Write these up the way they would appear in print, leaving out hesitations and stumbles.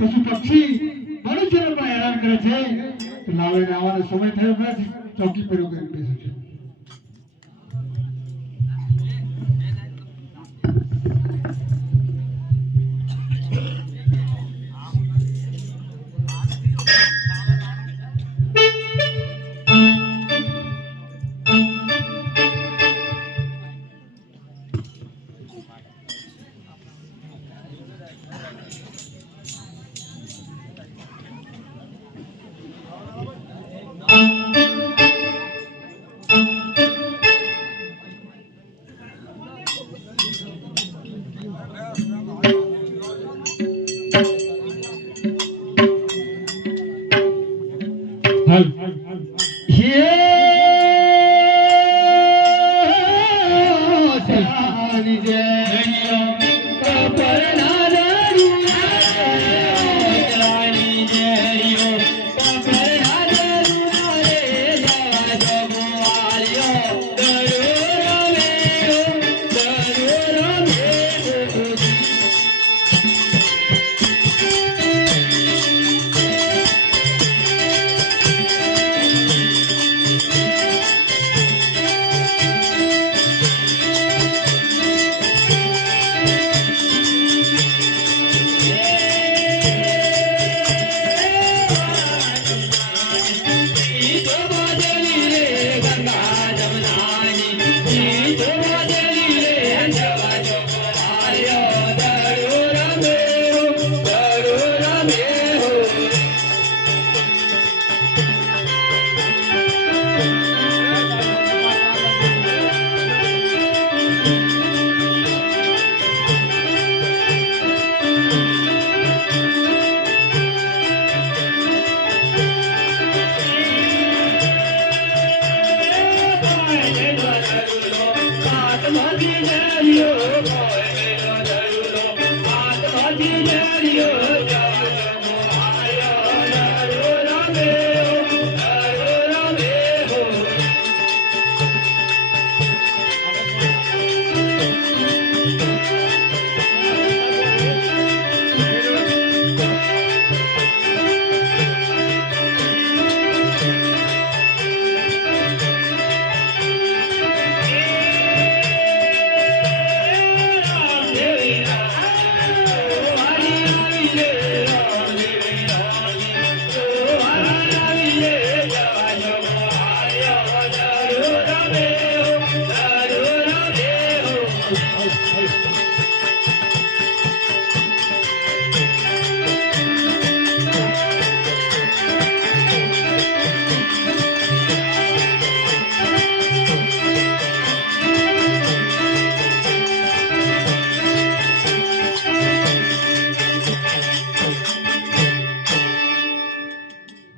પશુ પક્ષી મનુષ્યને હેરાન કરે છે. લાવીને આવવાનો સમય થયો નથી, ચોકી પર બેસું છું.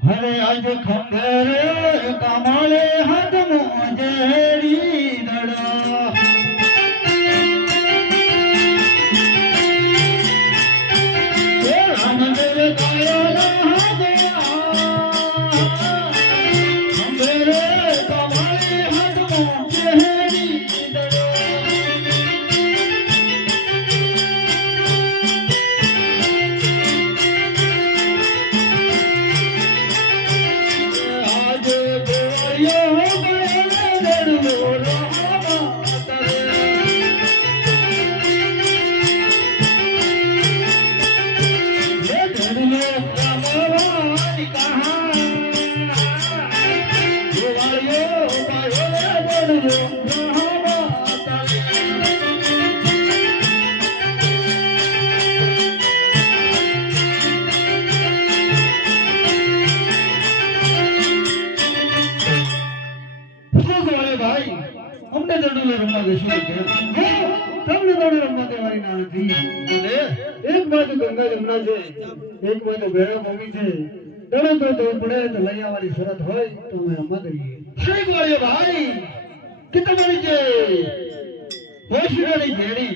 હરે આજ ખંભેરે કમળે હાથ મોજેરી દડા રામદેવ કાયા એક બાજુ ગંગા જમના છે એક બાજુ ભેરા ભૂમિ છે દડો તો જવું પડે તો લઈ આવવાની શરત હોય તો અમે રમવા દઈએ ઠીક વાળે ભાઈ કે તમારી જે હોશિયારી ઘેડી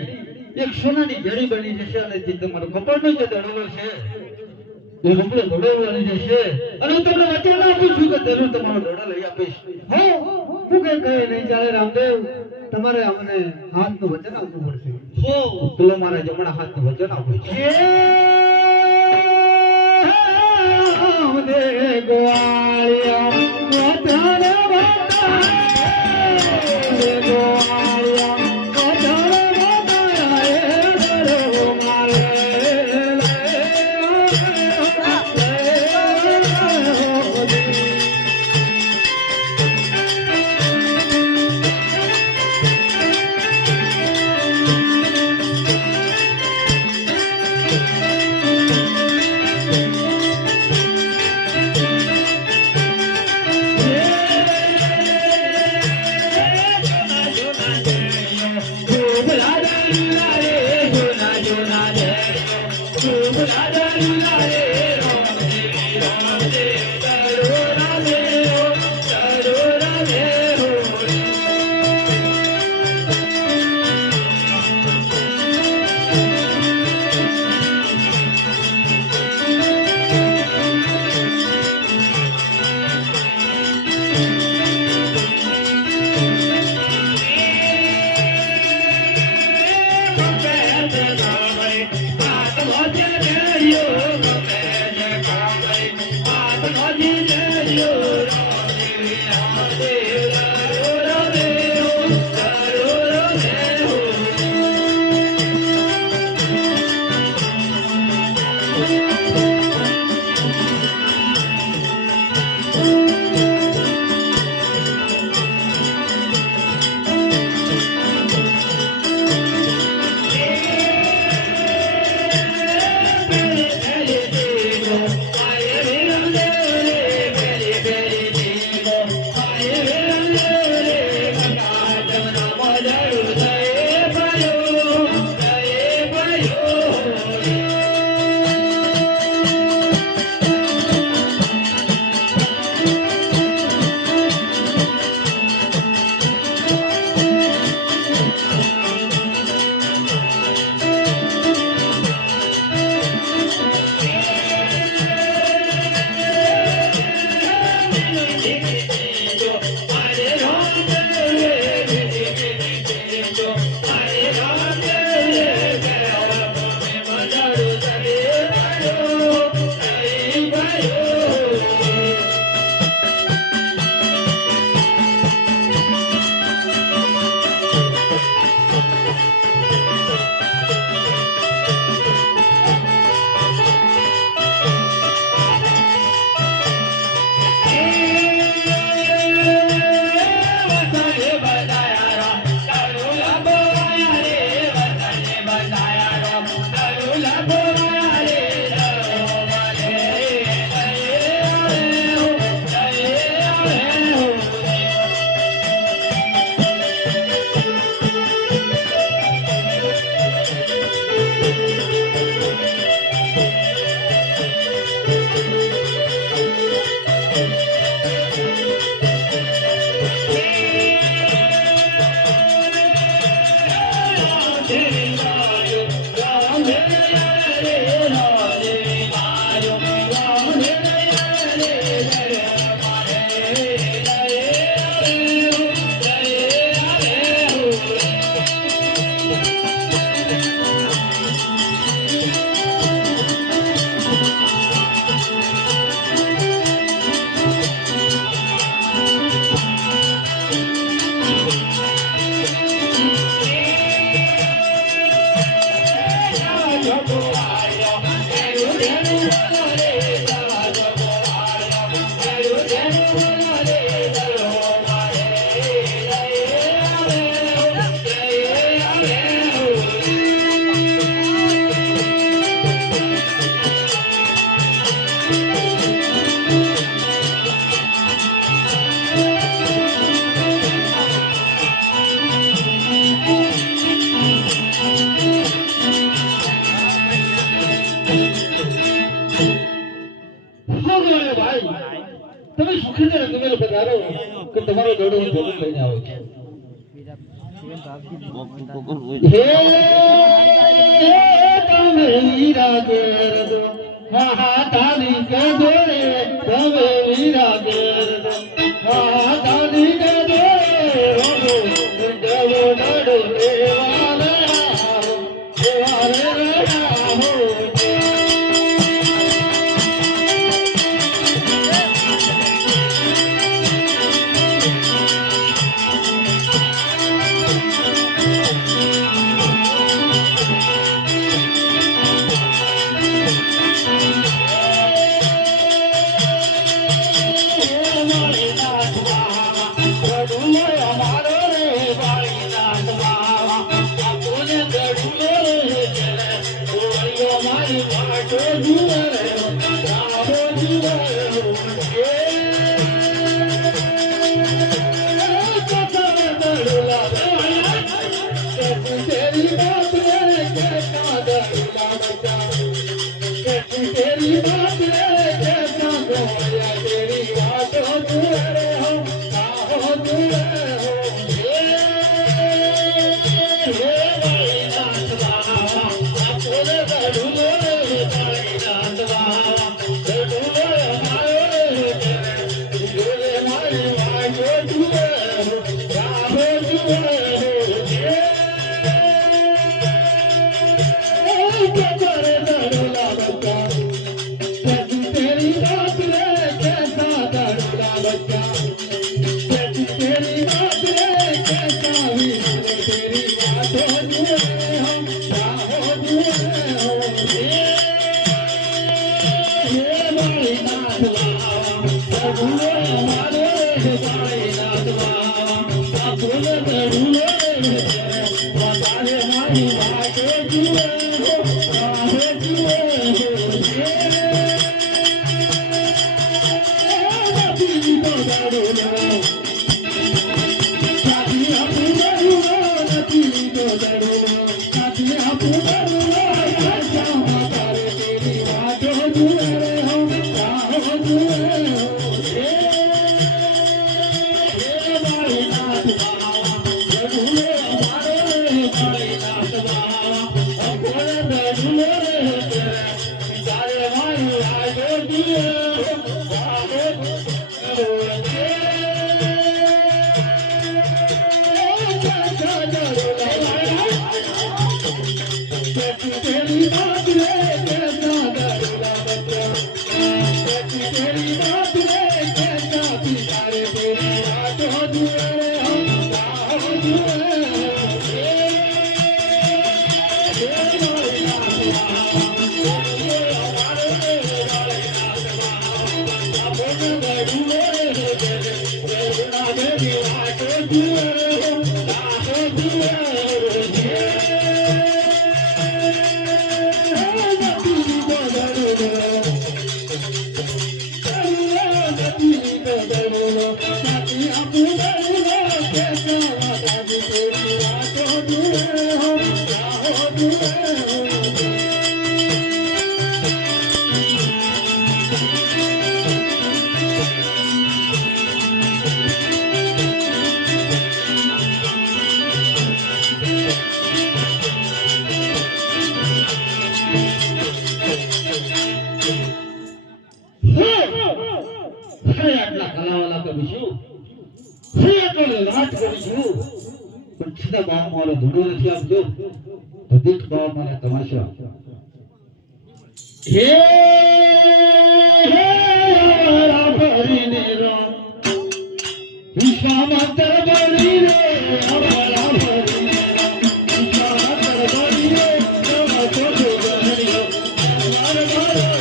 એક સોનાની ઘેડી બની જશે અને જે તમારો કપાળનો જે દડો છે એ રૂપડે દડો બની જશે અને હું તમને વચન આપું છું કે જરૂર તમારો દડો લઈ આપીશ હો હું કઈ નહીં ચાલે રામદેવ તમારે અમને હાથનું વચન આપવું પડશે હો પેલો મારા જમણા હાથનું વચન આપવું છે ગોવાળિયા તમે સુખીને રંગમેલ પધારો કે તમારો દોડો હું ભેગું લઈને આવું છું. હે તમે વીરા ગેરદો હા તાલી કે દોરે તમે વીરા ગેરદો હા તાલી કે દોરે હો દેવો નડો દેવાલે દેવાલે રાહો હે આટલા કલાવાલા કરીશું હે આટલો લાટ કરીશું પણ છતાં બા મારો ધૂળો નથી આપજો તો દીક બા મારા તમાશા હે રામ ભરીને રામ વિશ્વામાં તરબડી રે અમારા ભરીને રામ વિશ્વામાં તરબડી રે અમારા છોટો ગહરિયો અમારા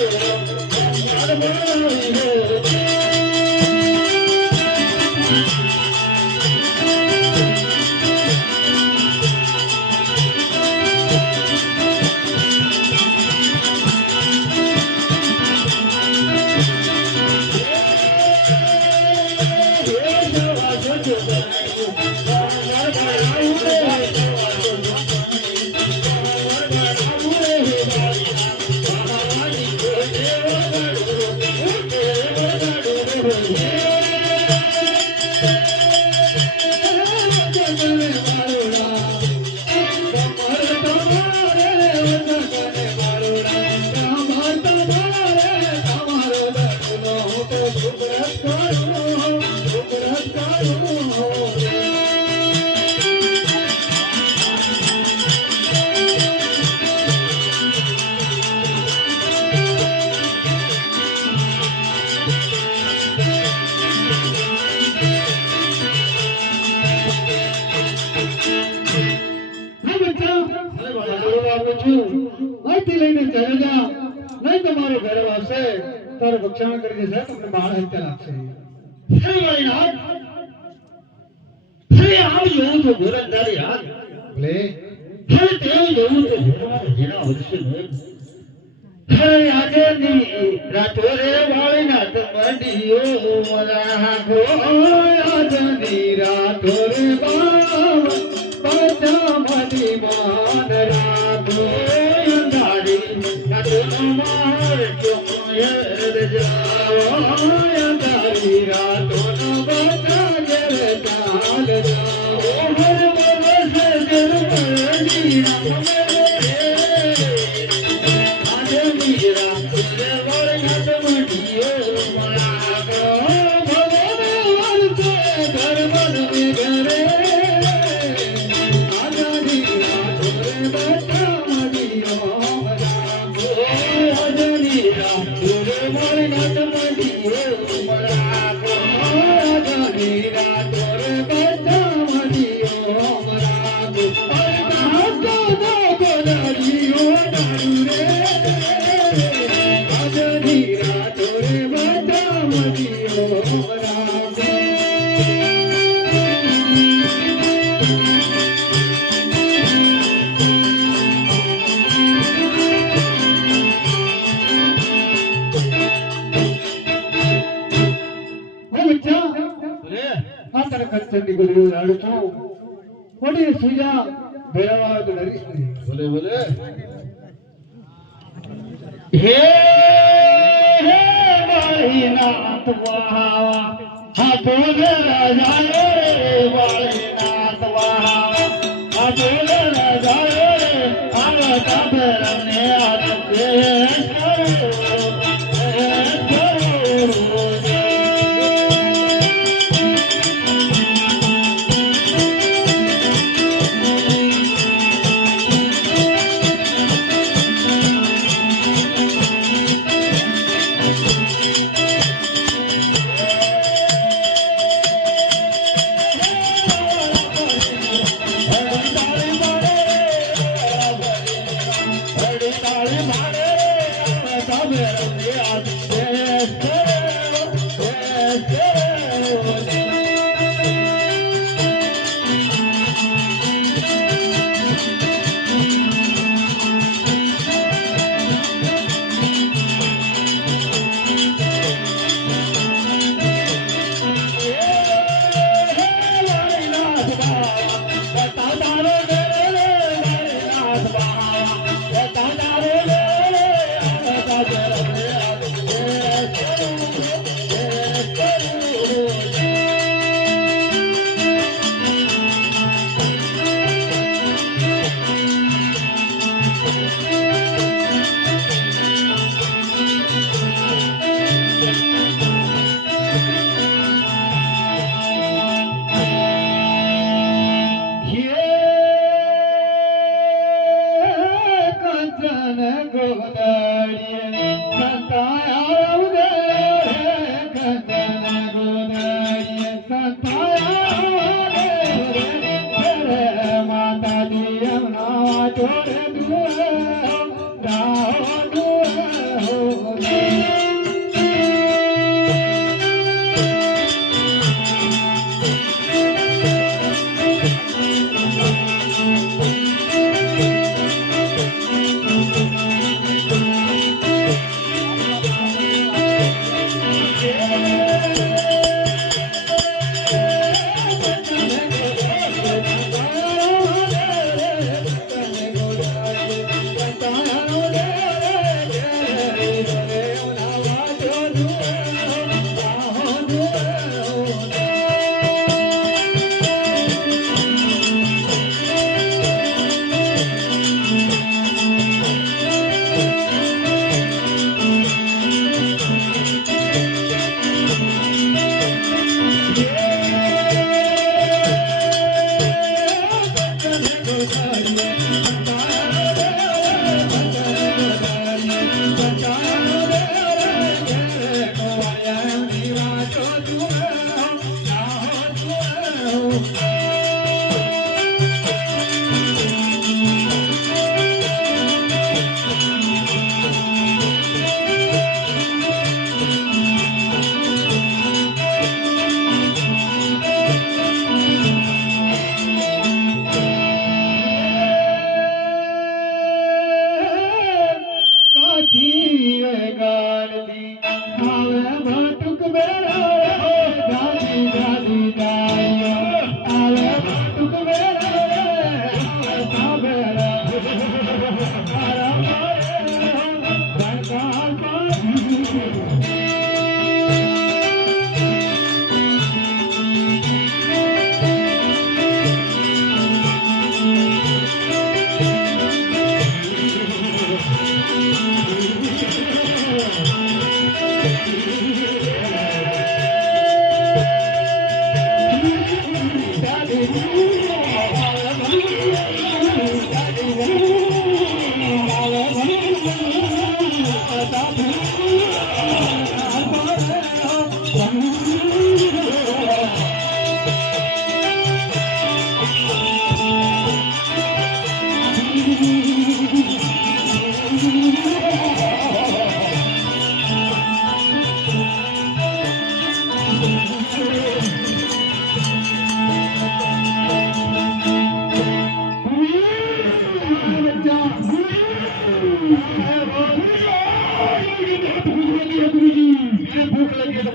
રક્ષણ કરી દેશે તમને બાળ હત્યા લાગશે હે વાળીનાથ હે આમ એવું તો ગોરંદારી હાથ ભલે હે તેવું એવું તો જેના વર્ષે હે આજે ની રાતો રે વાળીનાથ મંડીઓ મરા ગો આજે ની રાતો રે બાજા મની માન રાતો અંધારી નાતો માર ચોય હે હે વાળીનાથ વાવા હા બોલ રાજા રે વાળીનાથ વાવા હા બોલ રાજા રે આવા તાબરને આદે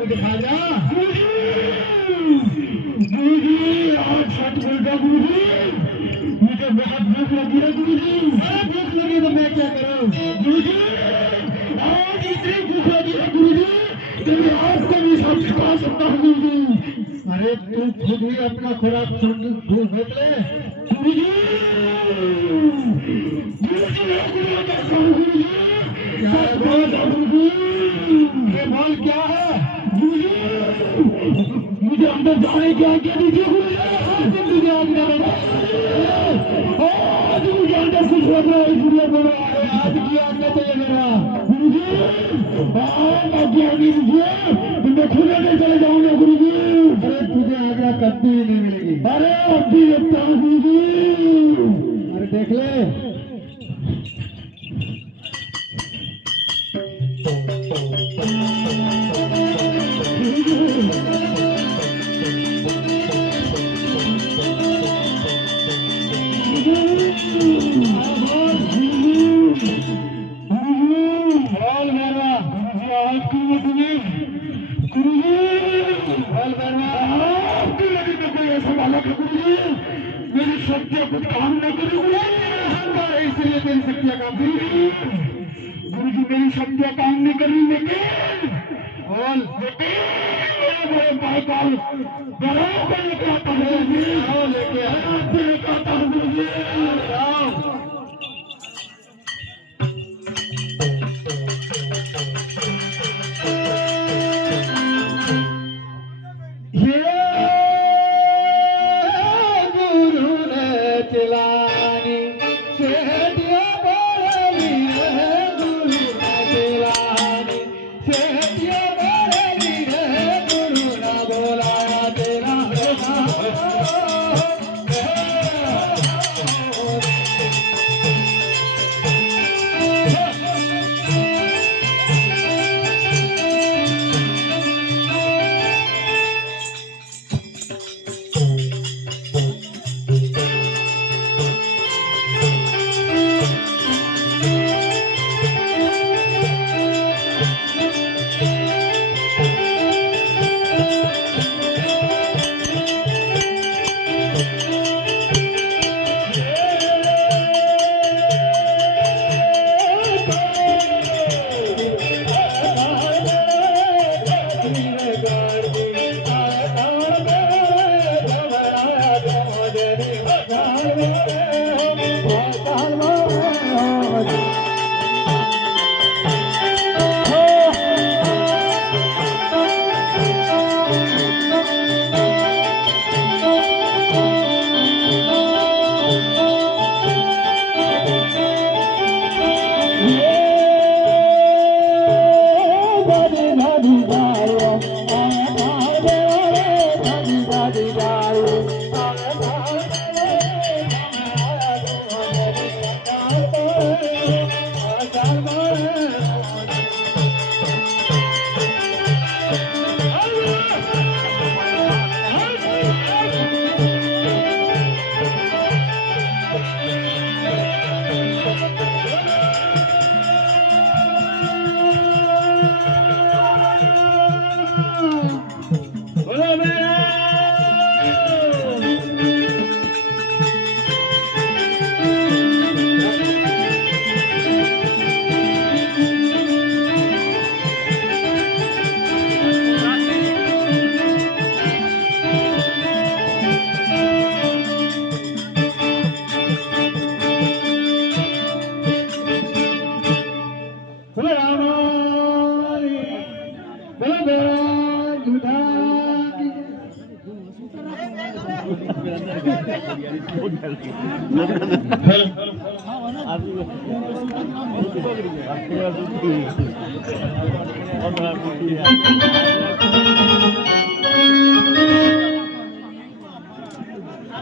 मुझे खाजा गुरुजी आज सच बोलता गुरुजी मुझे बहुत भूख लगी है गुरुजी अरे भूख लगी तो मैं क्या करूं गुरुजी आज इतनी भूख लगी है गुरुजी कि मैं आपको भी सब खा सकता हूं गुरुजी अरे तू खुद ही अपना खुराक ढूंढ ले गुरुजी ये बोल क्या है मुझे अंदर जाने की आज्ञा दीजिए मुझे आज्ञा आज मुझे अंदर कुछ लग रहा है इसलिए बोलो आज की आज्ञा चाहिए मेरा गुरुजी आज्ञा नहीं दीजिए तो मैं खुद अंदर चले जाऊंगा गुरुजी अरे तुझे आज्ञा कभी नहीं मिलेगी अरे अब भी देखता हूँ गुरुजी अरे देख ले मेरी शक्तियां कुछ काम न करेंगे इसलिए मेरी शक्तियां काम करेंगी गुरुजी मेरी शक्तियां काम नहीं करी लेकिन मेरे भाई का बराबर लेके आता हूँ लेके आता हूँ गुरुजी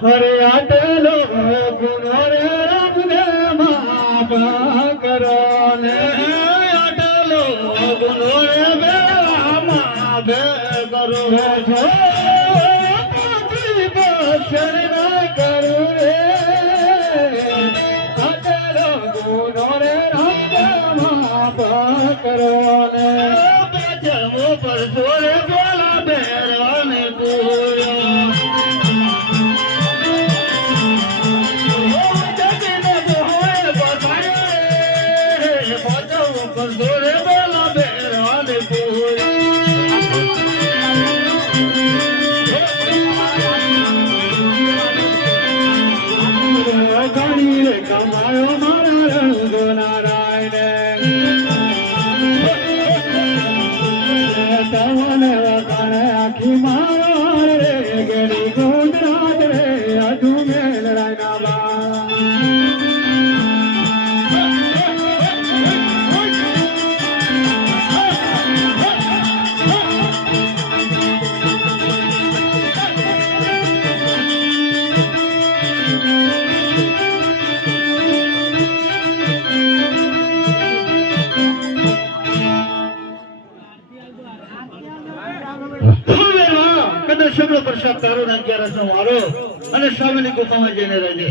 अरे आटलो गुनो रे रबने माफ करो ने आटलो गुनो रे माफ करो छो बचन न करो रे आटलो गुनो रे रबने माफ करो ने बचन वो पर सोरे મારા રે ગેરી ગુજરાત રે અજુ મેલ રાયના બા કદાચ સગળો પ્રસાદ તારો ને 11 નો વારો અને સ્વામીની ગુફામાં જઈને રહેજે.